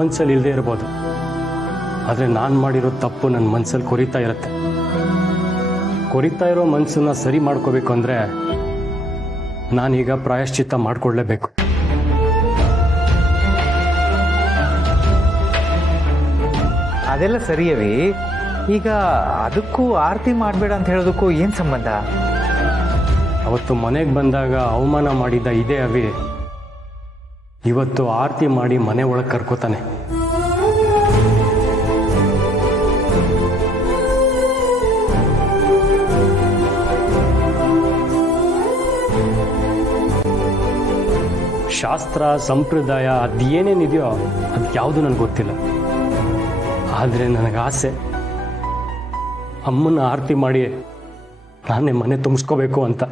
ಮನಸ್ಸಲ್ಲಿ ಇಲ್ಲದೆ ಇರ್ಬೋದು, ಆದರೆ ನಾನು ಮಾಡಿರೋ ತಪ್ಪು ನನ್ನ ಮನಸ್ಸಲ್ಲಿ ಕೊರಿತಾ ಇರುತ್ತೆ. ಕೊರಿತಾ ಇರೋ ಮನಸ್ಸನ್ನ ಸರಿ ಮಾಡ್ಕೋಬೇಕು ಅಂದರೆ ನಾನೀಗ ಪ್ರಾಯಶ್ಚಿತ್ತ ಮಾಡಿಕೊಳ್ಳೇಬೇಕು. ಅದೆಲ್ಲ ಸರಿಯವೇ. ಈಗ ಅದಕ್ಕೂ ಆರತಿ ಮಾಡಬೇಡ ಅಂತ ಹೇಳೋದಕ್ಕೂ ಏನು ಸಂಬಂಧ? ಅವತ್ತು ಮನೆಗೆ ಬಂದಾಗ ಅವಮಾನ ಮಾಡಿದ್ದ ಇದೇ ಅವಿ ಇವತ್ತು ಆರತಿ ಮಾಡಿ ಮನೆ ಒಳಗೆ ಕರ್ಕೋತಾನೆ. ಶಾಸ್ತ್ರ ಸಂಪ್ರದಾಯ ಅದೇನೇನಿದೆಯೋ ಅದು ಯಾವುದು ನನಗೆ ಗೊತ್ತಿಲ್ಲ. ಆದರೆ ನನಗೆ ಆಸೆ ಅಮ್ಮನ ಆರತಿ ಮಾಡಿ ನಾನೇ ಮನೆ ತುಂಬಿಸ್ಕೋಬೇಕು ಅಂತ.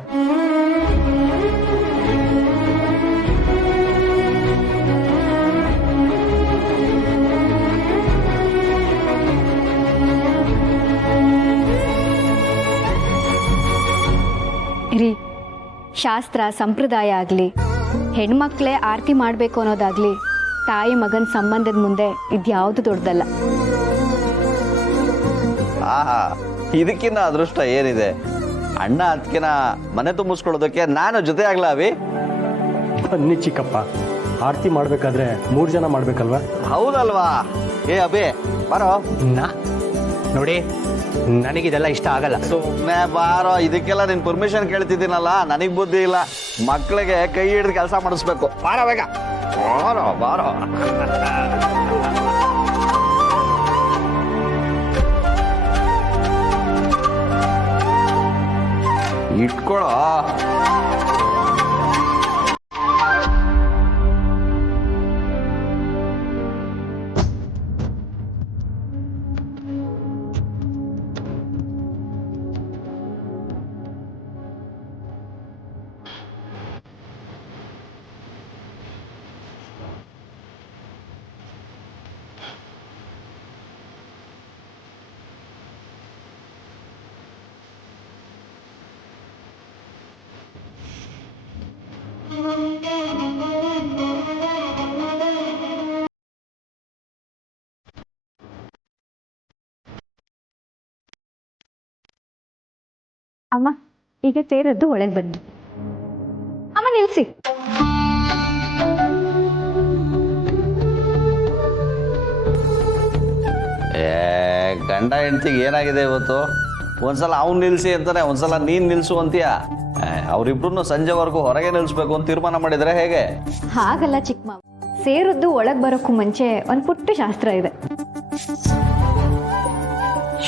ರೀ, ಶಾಸ್ತ್ರ ಸಂಪ್ರದಾಯ ಆಗಲಿ, ಹೆಣ್ಮಕ್ಳೇ ಆರತಿ ಮಾಡಬೇಕು ಅನ್ನೋದಾಗ್ಲಿ, ತಾಯಿ ಮಗನ ಸಂಬಂಧದ ಮುಂದೆ ಇದ್ಯಾವುದು ದೊಡ್ಡದಲ್ಲ. ಆಹಾ, ಇದಕ್ಕಿನ್ನ ಅದೃಷ್ಟ ಏನಿದೆ? ಅಣ್ಣ ಅದಕ್ಕಿನ ಮನೆ ತುಂಬಿಸ್ಕೊಳ್ಳೋದಕ್ಕೆ ನಾನು ಜೊತೆ ಆಗ್ಲಾ ಅವಿ? ಬನ್ನಿ ಚಿಕ್ಕಪ್ಪ, ಆರತಿ ಮಾಡಬೇಕಾದ್ರೆ 3 ಜನ ಮಾಡಬೇಕಲ್ವಾ? ಹೌದಲ್ವಾ? ಏ ಅಭಿ ಬಾರೋ. ನೋಡಿ, ನನಗಿದೆಲ್ಲ ಇಷ್ಟ ಆಗಲ್ಲ. ಸುಮ್ಮನೆ ಬಾರೋ, ಇದಕ್ಕೆಲ್ಲ ನಿನ್ ಪರ್ಮಿಷನ್ ಕೇಳ್ತಿದ್ದೀನಲ್ಲ, ನನಗ್ ಬುದ್ಧಿ ಇಲ್ಲ. ಮಕ್ಕಳಿಗೆ ಕೈ ಹಿಡಿದು ಕೆಲಸ ಮಾಡಿಸ್ಬೇಕು. ಬಾರೋ ಬೇಗ, ಬಾರೋ ಬಾರೋ. ಇಟ್ಕೊಳ್ಳೋ. ಅಮ್ಮ, ಈಗ ತೇರದ್ದು ಒಳಗೆ ಬನ್ನಿ. ಅಮ್ಮ ನಿಲ್ಸಿ. ಗಂಡ ಹೆಂಡತಿಗೆ ಏನಾಗಿದೆ ಇವತ್ತು? ಒಂದ್ಸಲ ಅವ್ನು ನಿಲ್ಸಿ ಅಂತಾನೆ, ಒಂದ್ಸಲ ನೀನ್ ನಿಲ್ಸು ಅಂತೀಯ. ಅವ್ರಿಬ್ರು ಸಂಜೆವರೆಗೂ ಹೊರಗೆ ನಿಲ್ಸ್ಬೇಕು ಅಂತ ತೀರ್ಮಾನ ಮಾಡಿದ್ರೆ ಹೇಗೆ? ಹಾಗಲ್ಲ ಚಿಕ್ಕ ಮಾವ, ಸೇರದ್ದು ಒಳಗೆ ಬರೋಕ್ಕೂ ಮುಂಚೆ ಒಂದು ಪುಟ್ಟ ಶಾಸ್ತ್ರ ಇದೆ.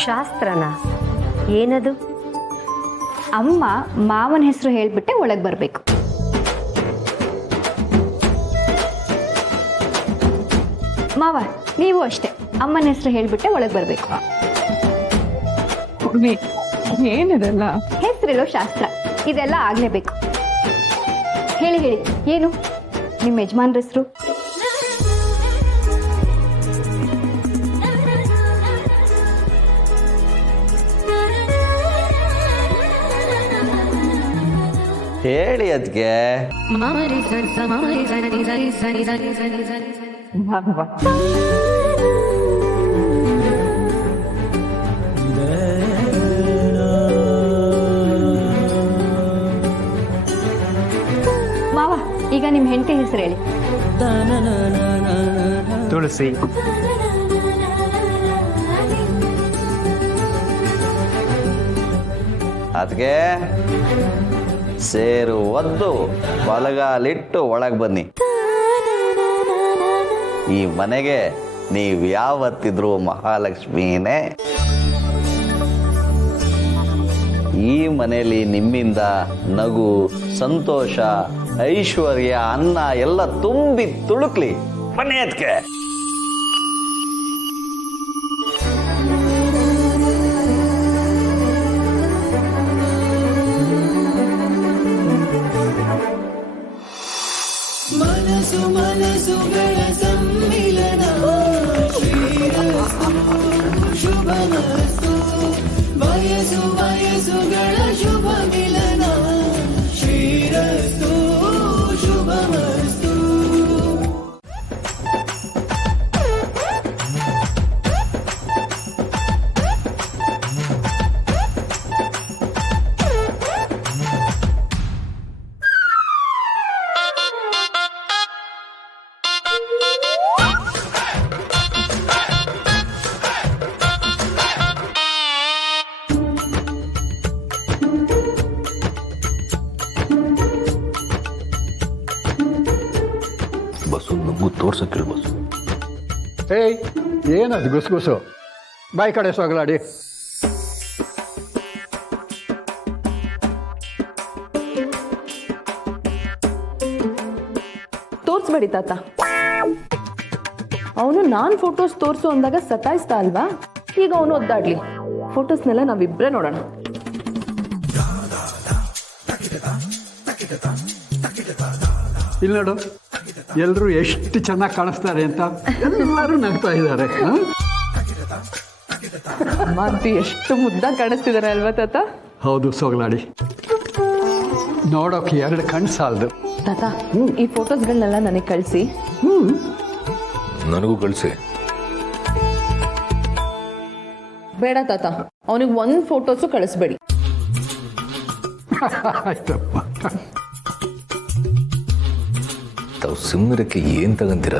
ಶಾಸ್ತ್ರನ? ಏನದು? ಅಮ್ಮ ಮಾವನ ಹೆಸರು ಹೇಳ್ಬಿಟ್ಟೆ ಒಳಗೆ ಬರಬೇಕು. ಮಾವ, ನೀವು ಅಷ್ಟೇ ಅಮ್ಮನ ಹೆಸರು ಹೇಳ್ಬಿಟ್ಟೆ ಒಳಗೆ ಬರಬೇಕು. ಏನಿದೆಲ್ಲ? ಹೆಸರಿರೋ ಶಾಸ್ತ್ರ, ಇದೆಲ್ಲ ಆಗ್ಲೇಬೇಕು. ಹೇಳಿ ಹೇಳಿ, ಏನು ನಿಮ್ಮ ಯಜಮಾನ್ರ ಹೆಸರು? ಹೇಳಿ ಅದಕ್ಕೆ. ಮಾವ, ಈಗ ನಿಮ್ಮ ಹೆಂಡತಿ ಹೆಸರು ಹೇಳಿ. ತುಳಸಿ. ಅದಕ್ಕೆ ಸೇರು ಒದ್ದು ಬಲಗಾಲಿಟ್ಟು ಒಳಗೆ ಬನ್ನಿ. ಈ ಮನೆಗೆ ನೀವು ಯಾವತ್ತಿದ್ರು ಮಹಾಲಕ್ಷ್ಮಿನೇ. ಈ ಮನೆಯಲ್ಲಿ ನಿಮ್ಮಿಂದ ನಗು, ಸಂತೋಷ, ಐಶ್ವರ್ಯ, ಅನ್ನ ಎಲ್ಲ ತುಂಬಿ ತುಳುಕ್ಲಿ. ಬನ್ನಿ ಅದಕ್ಕೆ. ಮನಸ್ಸು ಮನಸ್ಸುಗಳ ಸಮ್ಮಿಲನ, ಶ್ರೀರಸ್ತು ಶುಭಮಸ್ತು. ವಯಸ್ಸು ವಯಸ್ಸುಗಳ ಶುಭ ಮಿಲನ, ಶ್ರೀರಸ್ತು ಶುಭಮಸ್ತು. ತೋರ್ಸಕ್ಕಿರ್ಬೋದು. ಏಯ್ ಏನದು ಗುಸುಗುಸು? ಬಾಯಿ ಕಡೆ ಸೊಗಲಾಡಿ. ತೋರಿಸ್ಬೇಡಿ ತಾತ. ಅವನು ನಾನು ಫೋಟೋಸ್ ತೋರಿಸು ಅಂದಾಗ ಸತಾಯಿಸ್ತಾ ಅಲ್ವಾ, ಈಗ ಅವನು ಒದ್ದಾಡ್ಲಿ. ಫೋಟೋಸ್ನೆಲ್ಲ ನಾವಿಬ್ಬರೇ ನೋಡೋಣ. ಇಲ್ಲಿ ನೋಡು, ಎಲ್ಲರೂ ಎಷ್ಟು ಚೆನ್ನಾಗಿ ಕಾಣಿಸ್ತಾರೆ ಅಂತ ಎಲ್ಲರೂ ನಗ್ತಾ ಇದ್ದಾರೆ. ಅಮ್ಮ ಅಂತೂ ಎಷ್ಟು ಮುದ್ದಾಗಿ ಕಾಣಿಸ್ತಿದ್ದಾರೆ ಅಲ್ವಾ ತಾತ? ಹೌದು ಸೊಗಲಾಡಿ, ನೋಡೋಕೆ ಎರಡು ಕಣ್ಣು ಸಾಲದು. ತಾತ, ಈ ಫೋಟೋಸ್ಗಳನ್ನೆಲ್ಲ ನನಗೆ ಕಳಿಸಿ. ನನಗೂ ಕಳಿಸಿ. ಬೇಡ ತಾತ, ಅವನಿಗೆ ಒಂದು ಫೋಟೋಸು ಕಳಿಸ್ಬೇಡಿ. ಆಯ್ತಪ್ಪ. ತಾವು ಸುಮ್ಮನಿರಕ್ಕೆ ಏನು ತಗಂತೀರ?